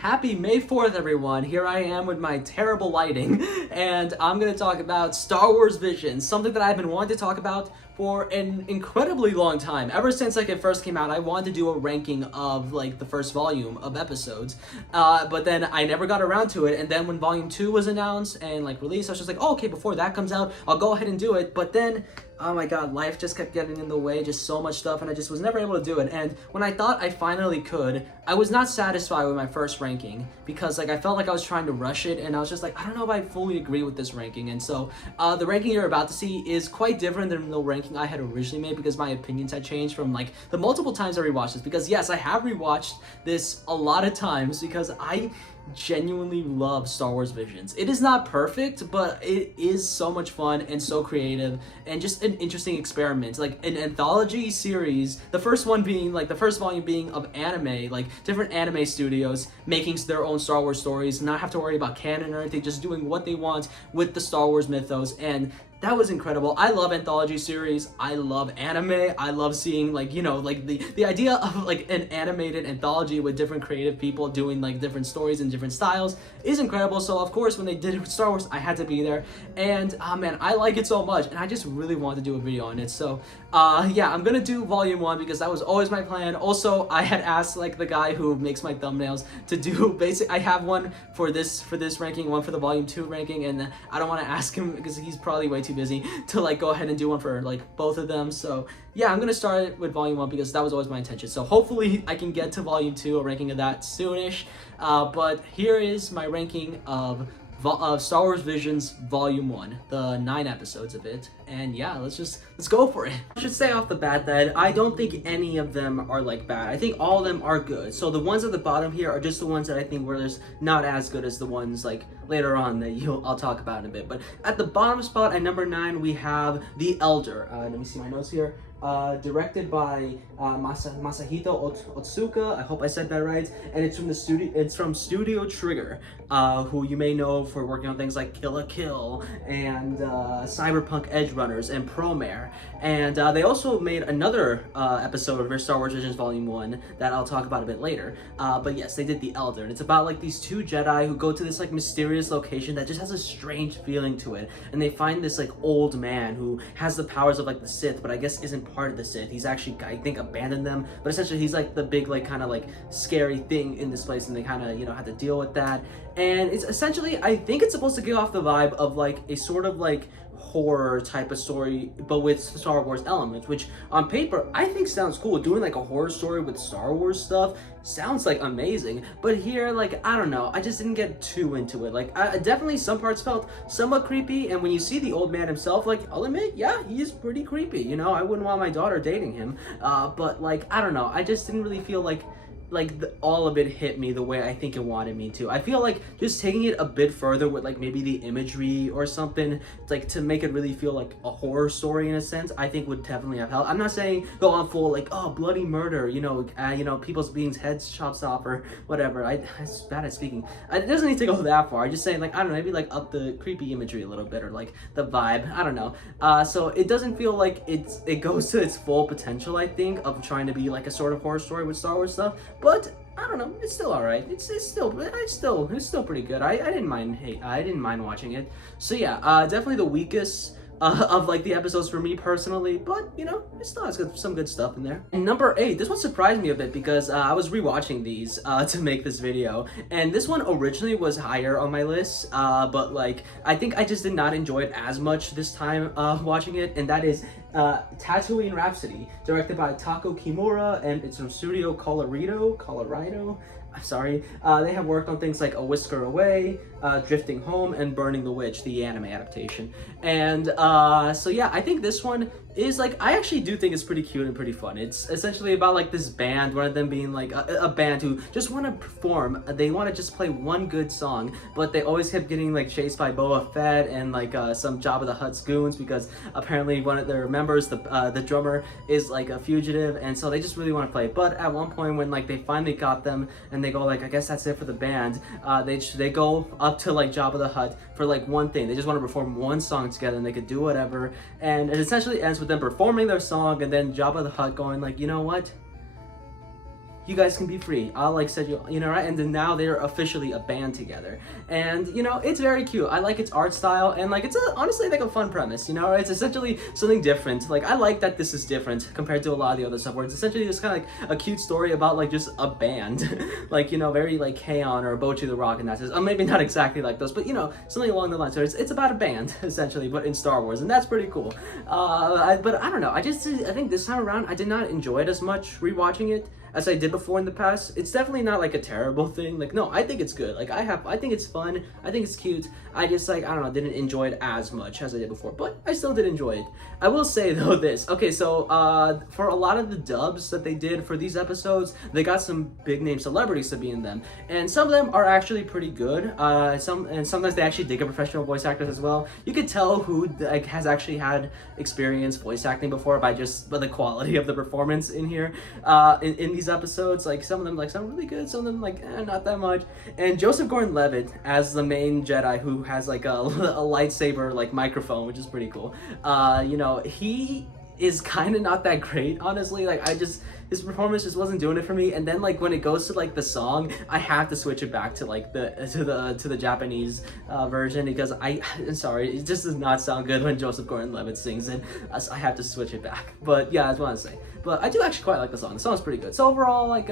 Happy May 4th, everyone. Here I am with my terrible lighting, and I'm going to talk about Star Wars Visions, something that I've been wanting to talk about for an incredibly long time. Ever since it first came out, I wanted to do a ranking of the first volume of episodes, but then I never got around to it. And then when volume 2 was announced and released, I was just like, oh, okay, before that comes out, I'll go ahead and do it. But then, oh my god, life just kept getting in the way, just so much stuff, and I just was never able to do it. And when I thought I finally could, I was not satisfied with my first ranking, because I felt like I was trying to rush it, and I was just like, I don't know if I fully agree with this ranking. And so the ranking you're about to see is quite different than the ranking I had originally made, because my opinions had changed from the multiple times I rewatched this. Because yes, I have rewatched this a lot of times, because I genuinely love Star Wars Visions. It is not perfect, but it is so much fun and so creative and just an interesting experiment. An anthology series, the first one being the first volume being of anime, different anime studios making their own Star Wars stories, not have to worry about canon or anything, just doing what they want with the Star Wars mythos. And that was incredible. I love anthology series. I love anime. I love seeing the idea of an animated anthology with different creative people doing different stories and different styles is incredible. So of course when they did it with Star Wars, I had to be there. And man, I like it so much, and I just really want to do a video on it. So yeah, I'm gonna do volume 1 because that was always my plan. Also, I had asked the guy who makes my thumbnails to do I have one for this ranking, one for the volume 2 ranking, and I don't want to ask him because he's probably way too busy to go ahead and do one for both of them. So yeah, I'm gonna start with volume 1 because that was always my intention. So hopefully I can get to volume 2, a ranking of that soonish. But here is my ranking of Star Wars Visions Volume 1, the 9 episodes of it. And yeah, let's go for it. I should say off the bat that I don't think any of them are bad. I think all of them are good. So the ones at the bottom here are just the ones that I think were just not as good as the ones later on that I'll talk about in a bit. But at the bottom spot at number 9, we have The Elder. Let me see my notes here. Directed by Masahito Otsuka. I hope I said that right. And it's from the studio. It's from Studio Trigger, who you may know for working on things like Kill la Kill and Cyberpunk Edge Runners and Promare. And they also made another episode of Star Wars Visions Volume 1 that I'll talk about a bit later. But yes, they did The Elder, and it's about these two Jedi who go to this mysterious location that just has a strange feeling to it. And they find this old man who has the powers of the Sith, but I guess isn't part of the Sith. He's actually, I think, abandoned them, but essentially he's the big kind of scary thing in this place, and they kind of have to deal with that. And it's essentially, I think it's supposed to give off the vibe of a sort of horror type of story, but with Star Wars elements, which on paper I think sounds cool. Doing a horror story with Star Wars stuff sounds amazing, but here I don't know, I just didn't get too into it. Definitely some parts felt somewhat creepy, and when you see the old man himself, I'll admit, yeah, he is pretty creepy. I wouldn't want my daughter dating him, but I don't know, I just didn't really feel all of it hit me the way I think it wanted me to. I feel just taking it a bit further with maybe the imagery or something, to make it really feel a horror story in a sense, I think would definitely have helped. I'm not saying go on full oh, bloody murder, people's beings heads chopped off or whatever. I'm bad at speaking. It doesn't need to go that far. I'm just saying I don't know, maybe up the creepy imagery a little bit, or the vibe. I don't know. So it doesn't feel it goes to its full potential, I think, of trying to be a sort of horror story with Star Wars stuff. But I don't know, it's still alright. It's still pretty good. I didn't mind watching it. So yeah, definitely the weakest of the episodes for me personally, but it still has some good stuff in there. And number 8, this one surprised me a bit because I was rewatching these to make this video, and this one originally was higher on my list, but I think I just did not enjoy it as much this time watching it, and that is Tatooine Rhapsody, directed by Tako Kimura, and it's from Studio Colorado. I'm sorry. They have worked on things like A Whisker Away, Drifting Home, and Burning the Witch, the anime adaptation. And so yeah, I think this one is I actually do think it's pretty cute and pretty fun. It's essentially about this band, one of them being a band who just want to perform. They want to just play one good song, but they always kept getting chased by Boba Fett and some Jabba the Hutt's goons, because apparently one of their members, the drummer, is a fugitive, and so they just really want to play. But at one point when they finally got them and they go I guess that's it for the band, they go up to Jabba the Hutt for one thing. They just want to perform one song together, and they could do whatever, and it essentially ends with them performing their song, and then Jabba the Hutt going you know what, you guys can be free. I'll like set you, right? And then now they're officially a band together. And, it's very cute. I like its art style, and like, it's honestly like a fun premise, It's essentially something different. Like, I like that this is different compared to a lot of the other stuff, where it's essentially just kind of like a cute story about like just a band. Like, very like K-On! Or Bochi the Rock and that says, maybe not exactly like those, but something along the lines. So it's about a band, essentially, but in Star Wars, and that's pretty cool. But I don't know, I think this time around, I did not enjoy it as much rewatching it as I did before in the past. It's definitely not like a terrible thing. Like, no, I think it's good. Like, I think it's fun. I think it's cute. I just like, I don't know, didn't enjoy it as much as I did before, but I still did enjoy it. I will say though this. Okay, so for a lot of the dubs that they did for these episodes, they got some big name celebrities to be in them, and some of them are actually pretty good. Sometimes they actually dig up professional voice actors as well. You could tell who like has actually had experience voice acting before by the quality of the performance in here. In these episodes, like some of them like sound really good, some of them like not that much. And Joseph Gordon-Levitt as the main Jedi, who has like a lightsaber like microphone, which is pretty cool. He is kind of not that great, honestly. Like, his performance just wasn't doing it for me. And then like when it goes to like the song, I have to switch it back to like to the Japanese version, because I'm sorry, it just does not sound good when Joseph Gordon-Levitt sings it. I have to switch it back. But yeah, that's what I want to say. But I do actually quite like the song. The song's pretty good. So overall, like,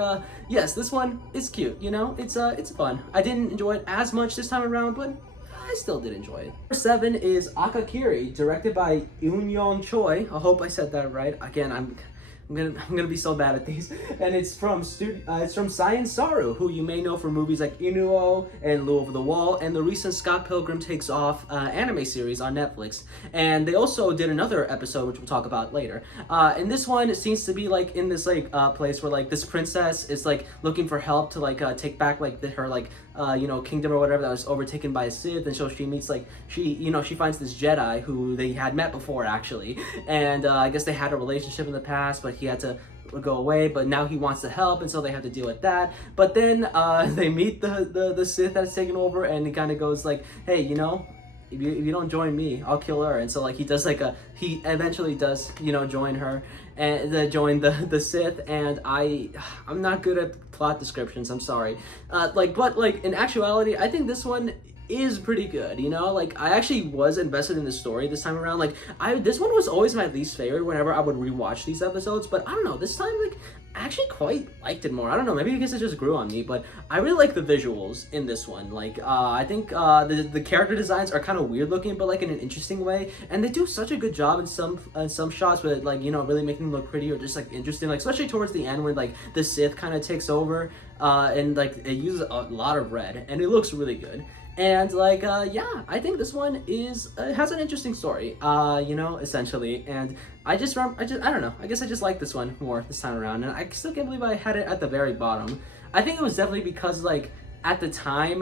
yes, this one is cute. It's fun. I didn't enjoy it as much this time around, but I still did enjoy it. Number 7 is Akakiri, directed by Eun Choi. I hope I said that right. Again, I'm gonna be so bad at these. And it's from Science Saru, who you may know from movies like Inuo and Lu Over the Wall, and the recent Scott Pilgrim Takes Off anime series on Netflix. And they also did another episode, which we'll talk about later. And this one, it seems to be like in this like place where like this princess is like looking for help to like take back like her like kingdom or whatever that was overtaken by a Sith. And so she meets like she finds this Jedi who they had met before actually, and I guess they had a relationship in the past, but he had to go away, but now he wants to help, and so they have to deal with that. But then they meet the Sith that's taken over, and he kind of goes like, hey, if you don't join me, I'll kill her. And so like he eventually does join her and join the Sith. And I'm not good at plot descriptions, I'm sorry. But in actuality, I think this one is pretty good, like I actually was invested in the story this time around. Like this one was always my least favorite whenever I would rewatch these episodes, but I don't know, this time like I actually quite liked it more. I don't know, maybe because it just grew on me, but I really like the visuals in this one. Like I think the character designs are kind of weird looking, but like in an interesting way, and they do such a good job in some shots with like really making them look pretty or just like interesting, like especially towards the end when like the Sith kind of takes over and like it uses a lot of red and it looks really good. And like, yeah, I think this one has an interesting story, essentially. And I don't know. I guess I just like this one more this time around. And I still can't believe I had it at the very bottom. I think it was definitely because like at the time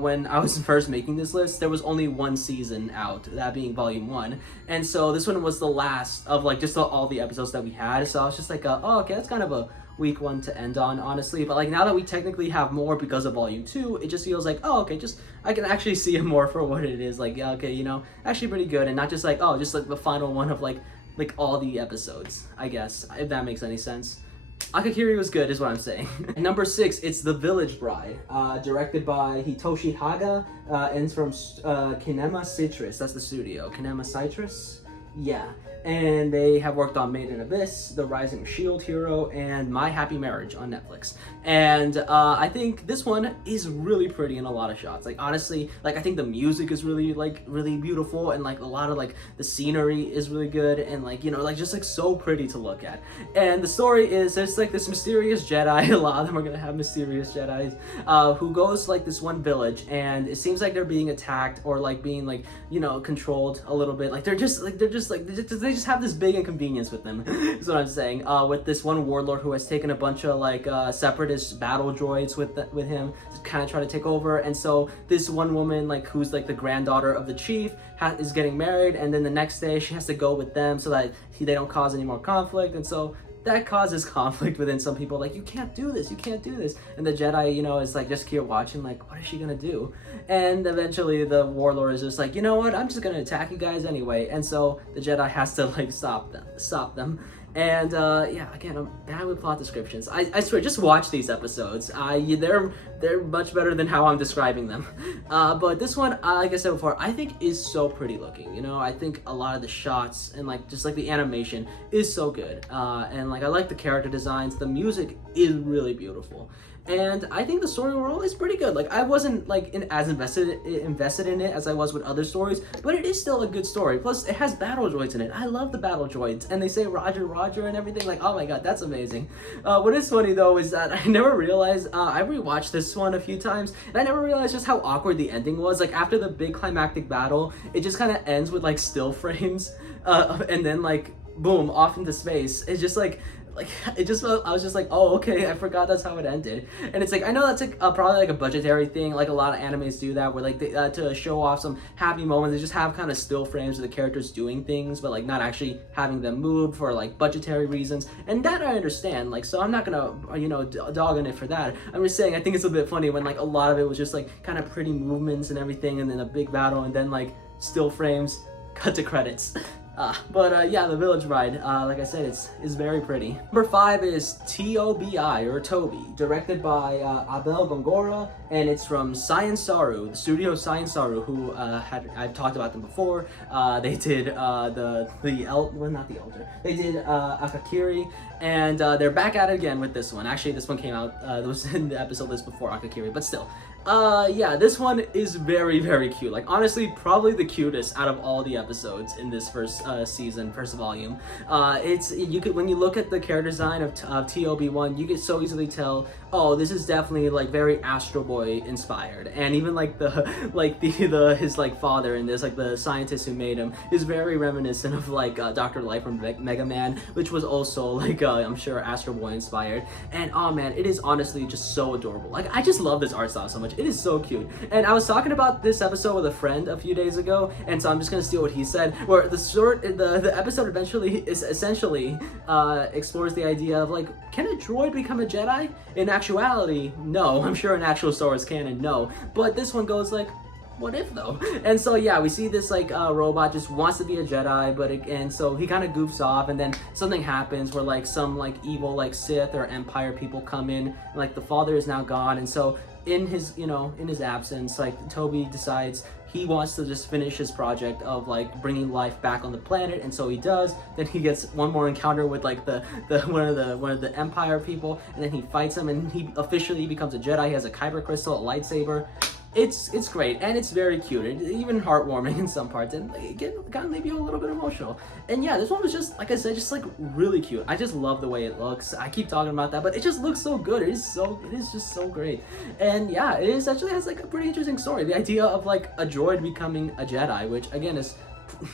when I was first making this list, there was only one season out, that being volume 1. And so this one was the last of like just all the episodes that we had. So I was just like, oh, okay, that's kind of a weak one to end on, honestly. But like now that we technically have more because of volume 2, it just feels like, oh, okay, just I can actually see it more for what it is. Like, yeah, okay, actually pretty good, and not just like, oh, just like the final one of like all the episodes, I guess, if that makes any sense. Akakiri was good, is what I'm saying. Number 6, it's The Village Bride, directed by Hitoshi Haga, and it's from Kinema Citrus. That's the studio. Kinema Citrus? Yeah. And they have worked on Made in Abyss, The Rising Shield Hero, and My Happy Marriage on Netflix. And I think this one is really pretty in a lot of shots. Like honestly, like I think the music is really beautiful, and like a lot of like the scenery is really good, and like like just like so pretty to look at. And the story is there's like this mysterious Jedi, a lot of them are gonna have mysterious Jedis, who goes to like this one village, and it seems like they're being attacked or like being like controlled a little bit. Like they just have this big inconvenience with them, is what I'm saying. With this one warlord who has taken a bunch of like separatist battle droids with him to kind of try to take over. And so this one woman, like who's like the granddaughter of the chief, is getting married, and then the next day she has to go with them so that they don't cause any more conflict. And so that causes conflict within some people, like, you can't do this, and the Jedi, is like just keep watching, like, what is she gonna do? And eventually the warlord is just like, what, I'm just gonna attack you guys anyway. And so the Jedi has to like stop them, And yeah, again, I'm bad with plot descriptions. I swear, just watch these episodes. They're much better than how I'm describing them. But this one, like I said before, I think is so pretty looking. You know, I think a lot of the shots and like just like the animation is so good. And like I like the character designs. The music is really beautiful. And I think the story overall is pretty good. Like I wasn't like as invested in it as I was with other stories, but it is still a good story. Plus, it has battle droids in it. I love the battle droids, and they say Roger, Roger, and everything. Like, oh my god, that's amazing. What is funny though is that I never realized. I rewatched this one a few times, and I never realized just how awkward the ending was. Like after the big climactic battle, it just kind of ends with like still frames, and then like boom, off into space. It's just like it just felt, I was just like, oh okay, I forgot that's how it ended. And it's like, I know that's like probably like a budgetary thing, like a lot of animes do that, where like they, to show off some happy moments, they just have kind of still frames of the characters doing things, but like not actually having them move for like budgetary reasons. And that I understand, like, so I'm not gonna dog on it for that. I'm just saying I think it's a bit funny when like a lot of it was just like kind of pretty movements and everything, and then a big battle, and then like still frames, cut to credits. Yeah, the village ride, like I said, is very pretty. Number 5 is Tobi, or Toby, directed by Abel Gongora, and it's from Science Saru, the studio Science Saru, who I've talked about them before. They did they did Akakiri, and they're back at it again with this one. Actually, this one came out, it was in the episode list before Akakiri, but still. Yeah, this one is very, very cute. Like, honestly, probably the cutest out of all the episodes in this first season, first volume. When you look at the character design of TOB1, you can so easily tell, oh, this is definitely like very Astro Boy inspired. And even like his like father in this, like the scientist who made him, is very reminiscent of like Dr. Light from Mega Man, which was also like I'm sure Astro Boy inspired. And oh man, it is honestly just so adorable. Like, I just love this art style so much. It is so cute. And I was talking about this episode with a friend a few days ago, and so I'm just gonna steal what he said, where the episode essentially explores the idea of like, can a droid become a Jedi? In actuality, no. I'm sure in actual Star Wars canon, no. But this one goes like, what if though? And so yeah, we see this like robot just wants to be a Jedi, and so he kind of goofs off, and then something happens where like some like evil like Sith or Empire people come in, and, like the father is now gone, and so in his absence, like Toby decides he wants to just finish his project of like bringing life back on the planet, and so he does. Then he gets one more encounter with like the one of the Empire people, and then he fights him, and he officially becomes a Jedi. He has a kyber crystal, a lightsaber. It's great, and it's very cute, and even heartwarming in some parts, and again, kind of maybe a little bit emotional. And yeah, this one was just, like I said, just like really cute. I just love the way it looks. I keep talking about that, but it just looks so good. It is just so great. And yeah, it is actually has like a pretty interesting story. The idea of like a droid becoming a Jedi, which again is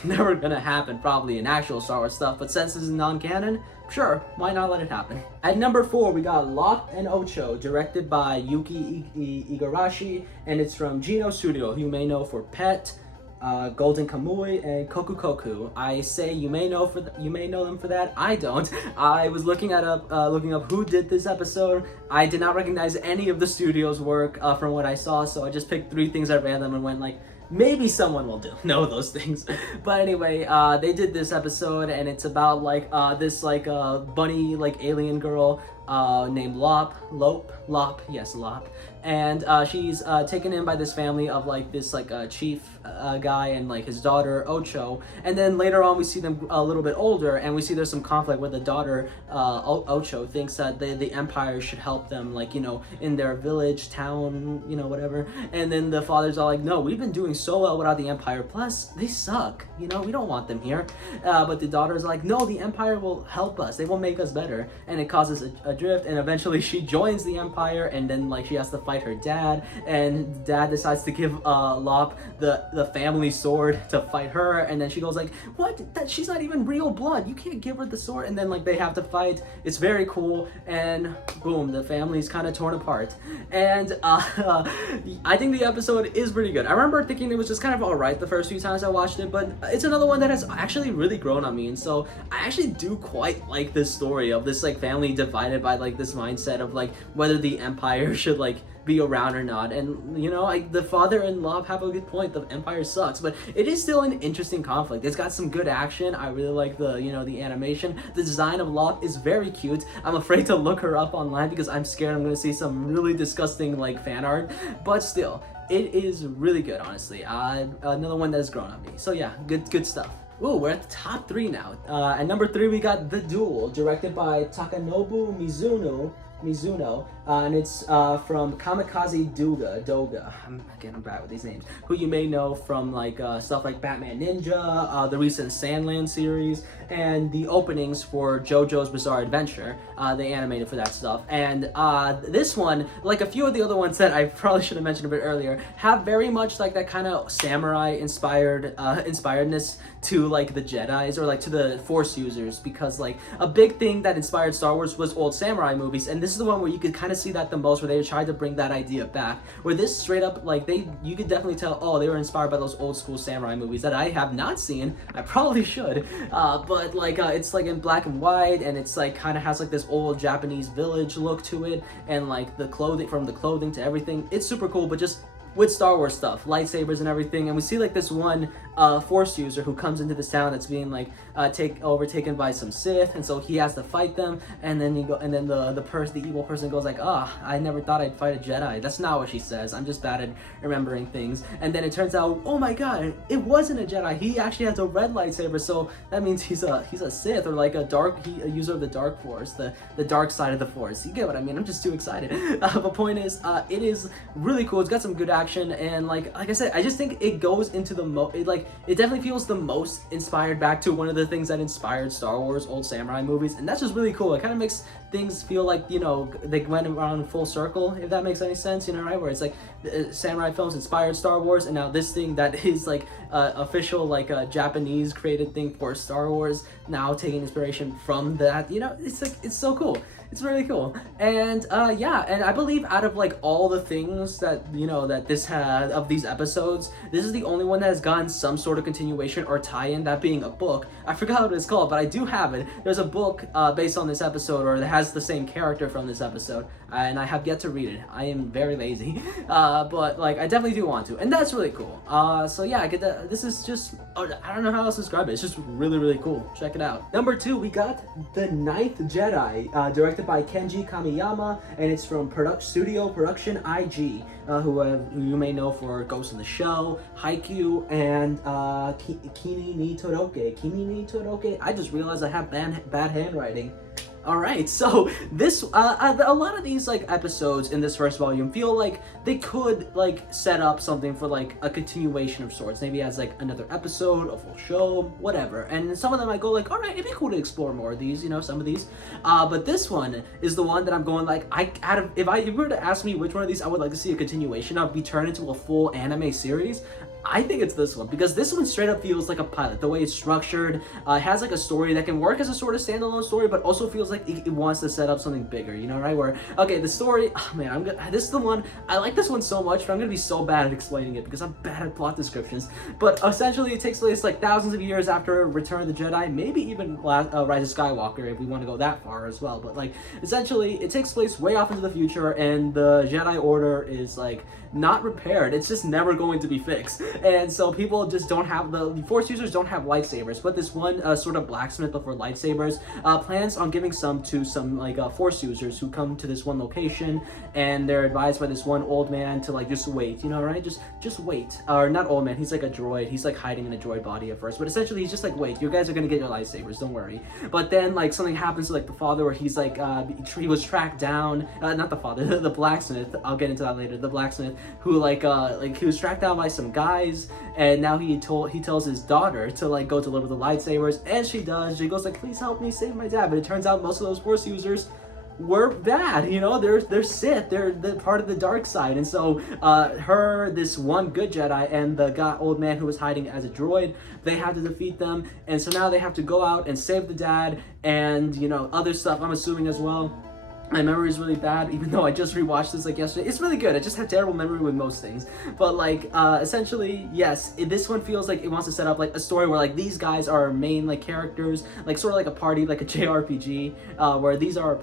never gonna happen probably in actual Star Wars stuff, but since this is non-canon, sure, why not let it happen? At number 4, we got Lock and Ocho, directed by Yuki Igarashi, and it's from Geno Studio, who you may know for Pet, Golden Kamuy, and Koku Koku. I say you may know them for that. I don't. I was looking up who did this episode. I did not recognize any of the studio's work from what I saw, so I just picked 3 things at random and went like, maybe someone will know those things. But anyway, they did this episode, and it's about like this like bunny like alien girl named Lop, and she's taken in by this family of like this like chief guy and like his daughter Ocho, and then later on we see them a little bit older, and we see there's some conflict where the daughter Ocho thinks that the Empire should help them, like, you know, in their village, town, you know, whatever, and then the father's all like, no, we've been doing so well without the Empire, plus they suck, you know, we don't want them here. But the daughter's like, no, the Empire will help us, they will make us better, and it causes a drift, and eventually she joins the Empire, and then like she has to fight her dad, and dad decides to give Lop the family sword to fight her, and then she goes like, what, that she's not even real blood, you can't give her the sword, and then like they have to fight. It's very cool, and boom, the family's kind of torn apart. And I think the episode is pretty good. I remember thinking it was just kind of alright the first few times I watched it, but it's another one that has actually really grown on me, and so I actually do quite like this story of this like family divided by like this mindset of like whether the Empire should like be around or not. And you know, like the father and Love have a good point. The Empire sucks, but it is still an interesting conflict. It's got some good action. I really like the, you know, the animation. The design of Love is very cute. I'm afraid to look her up online because I'm scared I'm gonna see some really disgusting like fan art, but still, it is really good, honestly. Another one that has grown on me. So yeah, good stuff. Ooh, we're at the top 3 now. At number 3, we got The Duel, directed by Takanobu Mizuno, and it's from Kamikaze Doga. I'm bad with these names. Who you may know from like stuff like Batman Ninja, the recent Sandland series, and the openings for JoJo's Bizarre Adventure. They animated for that stuff. And this one, like a few of the other ones that I probably should have mentioned a bit earlier, have very much like that kind of samurai inspiredness to like the Jedis or like to the Force users, because like a big thing that inspired Star Wars was old samurai movies, and this is the one where you could kind of see that the most, where they tried to bring that idea back, where this straight up like you could definitely tell, oh, they were inspired by those old school samurai movies that I have not seen. I probably should, but like it's like in black and white, and it's like kind of has like this old Japanese village look to it, and like the clothing, from the clothing to everything, it's super cool, but just with Star Wars stuff, lightsabers and everything. And we see like this one Force user who comes into this town that's being like overtaken by some Sith, and so he has to fight them. And then the evil person goes like, I never thought I'd fight a Jedi. That's not what she says. I'm just bad at remembering things. And then it turns out, oh my god, it wasn't a Jedi. He actually has a red lightsaber, so that means he's a Sith, or like a user of the Dark Force, the dark side of the Force. You get what I mean? I'm just too excited. The point is, it is really cool. It's got some good action, and like I said, I just think it goes into it definitely feels the most inspired back to one of the things that inspired Star Wars, old samurai movies, and that's just really cool. It kind of makes things feel like, you know, they went around full circle, if that makes any sense, you know, right? Where it's like samurai films inspired Star Wars, and now this thing that is like official, like a Japanese created thing for Star Wars, now taking inspiration from that, you know, it's like, it's so cool. It's really cool. And yeah, and I believe out of like all the things that, you know, that this had of these episodes, this is the only one that has gotten some sort of continuation or tie-in, that being a book. I forgot what it's called, but I do have it. There's a book based on this episode, or that has the same character from this episode, and I have yet to read it. I am very lazy, but like I definitely do want to, and that's really cool. So yeah, I get that. This is just, I don't know how else to describe it. It's just really, really cool. Check it out. Number 2, we got The Ninth Jedi, directed by Kenji Kamiyama, and it's from Studio Production IG, who you may know for Ghost in the Shell, Haikyuu, and Kimi ni Todoroki. I just realized I have bad handwriting. Alright, so this, a lot of these like episodes in this first volume feel like they could like set up something for like a continuation of sorts, maybe as like another episode, a full show, whatever. And some of them I go like, alright, it'd be cool to explore more of these, you know, some of these. But this one is the one that I'm going like, if you were to ask me which one of these I would like to see a continuation of be turned into a full anime series, I think it's this one, because this one straight up feels like a pilot. The way it's structured, it has like a story that can work as a sort of standalone story, but also feels like it wants to set up something bigger, you know, right? Where, okay, the story, oh man, this is the one, I like this one so much, but I'm gonna be so bad at explaining it because I'm bad at plot descriptions. But essentially it takes place like thousands of years after Return of the Jedi, maybe even Rise of Skywalker if we want to go that far as well. But like, essentially it takes place way off into the future, and the Jedi Order is like not repaired. It's just never going to be fixed. And so people just don't have, the Force users don't have lightsabers, but this one sort of blacksmith but for lightsabers plans on giving some to some like Force users who come to this one location, and they're advised by this one old man to like just wait, you know, right? Just wait. Or not old man, he's like a droid. He's like hiding in a droid body at first, but essentially he's just like, wait, you guys are gonna get your lightsabers, don't worry. But then like something happens to like the father, where he's like he was tracked down, not the father, the blacksmith, I'll get into that later, the blacksmith, who like he was tracked down by some guys, and now he tells his daughter to like go deliver the lightsabers, and she does. She goes like, please help me save my dad. But it turns out most of those Force users were bad, you know, they're Sith, they're part of the dark side. And so this one good Jedi and the old man who was hiding as a droid, they have to defeat them, and so now they have to go out and save the dad, and you know, other stuff I'm assuming as well. My memory is really bad, even though I just rewatched this like yesterday. It's really good. I just have terrible memory with most things. But like, essentially, yes, this one feels like it wants to set up like a story where like these guys are main like characters, like sort of like a party, like a JRPG, where these are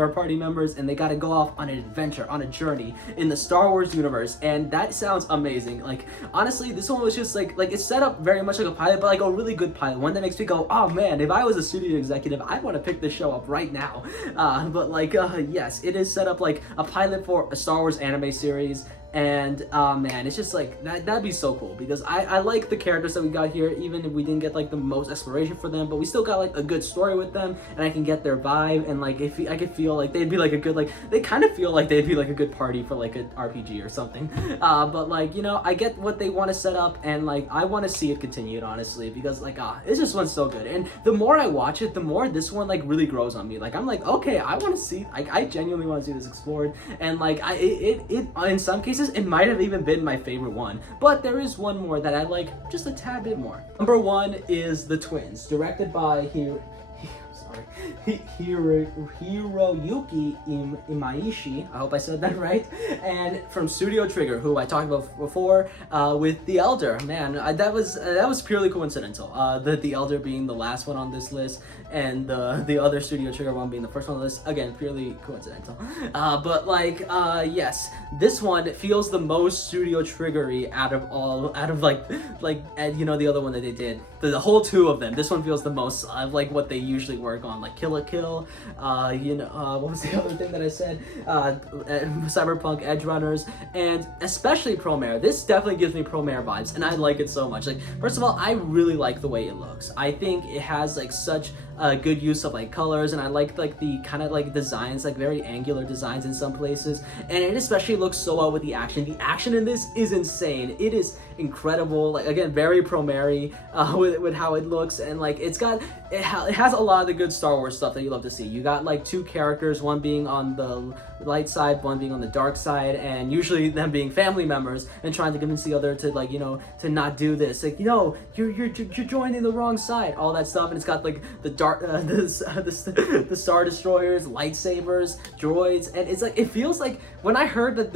our party members, and they got to go off on an adventure, on a journey in the Star Wars universe, and that sounds amazing. Like honestly, this one was just like it's set up very much like a pilot, but like a really good pilot, one that makes me go, oh man, if I was a studio executive, I'd want to pick this show up right now. But like. Yes, it is set up like a pilot for a Star Wars anime series, and man, it's just like that'd be so cool, because I like the characters that we got here, even if we didn't get like the most exploration for them, but we still got like a good story with them, and I can get their vibe, and like if I could feel like they'd be like a good, like they kind of feel like they'd be like a good party for like an RPG or something. But like, you know, I get what they want to set up, and like I want to see it continued, honestly, because like it's just one's so good, and the more I watch it, the more this one like really grows on me. Like I'm like, okay, I want to see, like I genuinely want to see this explored, and like it in some cases it might have even been my favorite one, but there is one more that I like just a tad bit more. Number one is The Twins, directed by Hiroyuki Imaishi. I hope I said that right. And from Studio Trigger, who I talked about before, with The Elder. Man, that was purely coincidental. The Elder being the last one on this list, and the other Studio Trigger one being the first one on the list. Again, purely coincidental. But like, yes, this one feels the most Studio Triggery out of like you know, the other one that they did. The whole two of them. This one feels the most of like what they usually work on, like Kill la Kill, you know, what was the other thing that I said? Cyberpunk Edge Runners, and especially Promare. This definitely gives me Promare vibes, and I like it so much. Like, first of all, I really like the way it looks. I think it has like such good use of like colors, and I like the kind of like designs, like very angular designs in some places, and it especially looks so well with the action. The action in this is insane. It is incredible. Like, again, very Promare with how it looks, and like it has a lot of the good Star Wars stuff that you love to see. You got like two characters, one being on the light side, one being on the dark side, and usually them being family members and trying to convince the other to, like, you know, to not do this. Like, you know, you're joining the wrong side, all that stuff. And it's got like the dark the Star Destroyers, lightsabers, droids, and it's like, it feels like when I heard that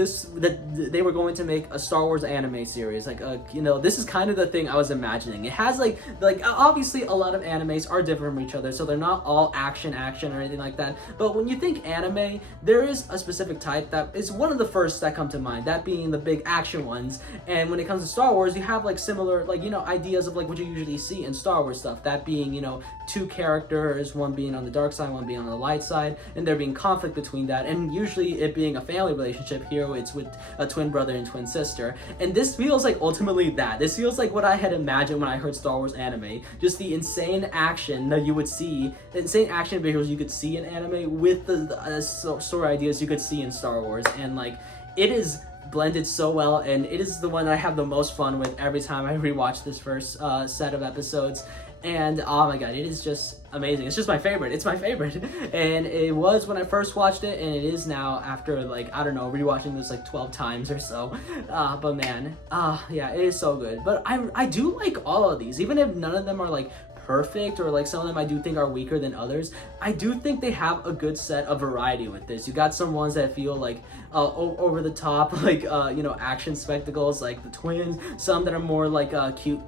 they were going to make a Star Wars anime series, like you know, this is kind of the thing I was imagining. It has like obviously a lot of animes are different from each other, so they're not all action or anything like that. But when you think anime, there is a specific type that is one of the first that come to mind, that being the big action ones. And when it comes to Star Wars, you have like similar, like, you know, ideas of like what you usually see in Star Wars stuff, that being, you know, two characters, one being on the dark side, one being on the light side, and there being conflict between that, and usually it being a family relationship. Here it's with a twin brother and twin sister, and this feels like ultimately that. This feels like what I had imagined when I heard Star Wars anime, just the insane action that you would see, insane action visuals you could see in anime with the story ideas you could see in Star Wars, and like, it is blended so well, and it is the one I have the most fun with every time I rewatch this first set of episodes. And oh my god, it is just amazing. It's just my favorite. It's my favorite. And it was when I first watched it, and it is now after, like, I don't know, rewatching this like 12 times or so. But man, yeah, it is so good. But I do like all of these, even if none of them are like perfect, or like some of them I do think are weaker than others. I do think they have a good set of variety with this. You got some ones that feel like over the top, like you know, action spectacles like the twins, some that are more like cute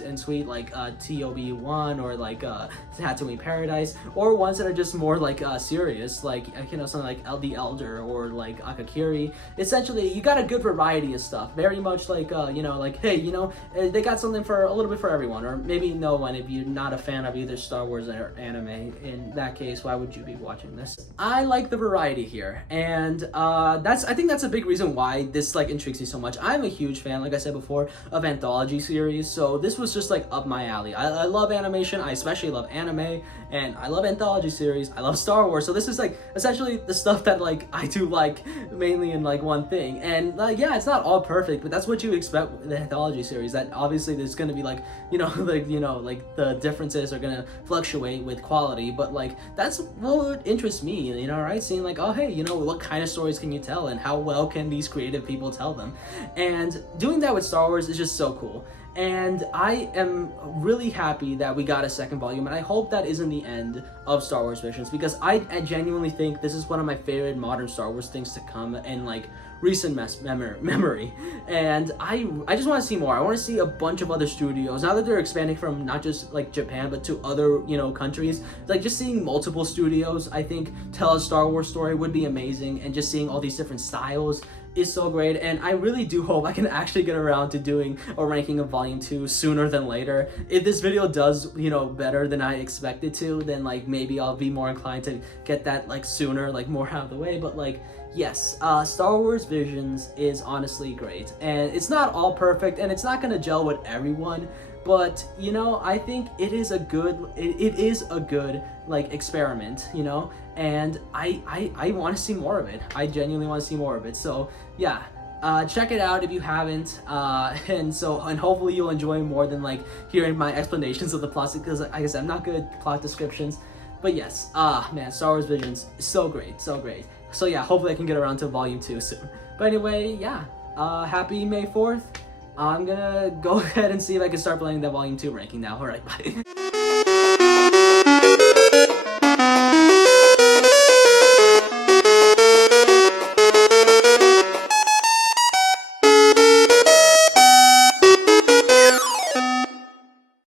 and sweet, like TOB1 or like Tatooine Paradise, or ones that are just more like serious, like, you know, something like The Elder or like Akakiri. Essentially, you got a good variety of stuff, very much like you know, like, hey, you know, they got something for a little bit for everyone, or maybe no one if you're not a fan of either Star Wars or anime. In that case, why would you be watching this? I like the variety here, and I think that's a big reason why this like intrigues me so much. I'm a huge fan, like I said before, of anthology series, so this was just like up my alley. I love animation, I especially love anime, and I love anthology series, I love Star Wars, so this is like essentially the stuff that like I do like mainly in like one thing. And yeah, it's not all perfect, but that's what you expect with the anthology series, that obviously there's gonna be like, you know, like the differences are gonna fluctuate with quality, but like that's what interests me, you know, right? Seeing like, oh hey, you know, what kind of stories can you tell, and how well can these creative people tell them? And doing that with Star Wars is just so cool. And I am really happy that we got a second volume, and I hope that isn't the end of Star Wars Visions, because I genuinely think this is one of my favorite modern Star Wars things to come in like recent memory. And I just want to see more. I want to see a bunch of other studios, now that they're expanding from not just like Japan but to other, you know, countries. Like just seeing multiple studios, I think, tell a Star Wars story would be amazing, and just seeing all these different styles is so great. And I really do hope I can actually get around to doing a ranking of Volume 2 sooner than later. If this video does, you know, better than I expected to, then like maybe I'll be more inclined to get that like sooner, like more out of the way. But like, yes, Star Wars Visions is honestly great, and it's not all perfect, and it's not gonna gel with everyone, but you know, I think it is a good like experiment, you know, and I want to see more of it. I genuinely want to see more of it. So yeah, check it out if you haven't, and hopefully you'll enjoy more than like hearing my explanations of the plot, because like I said, I'm not good at plot descriptions. But yes, man, Star Wars Visions, so great, so great. So yeah, hopefully I can get around to Volume 2 soon. But anyway, yeah, happy May 4th. I'm gonna go ahead and see if I can start playing the Volume 2 ranking now. Alright, bye.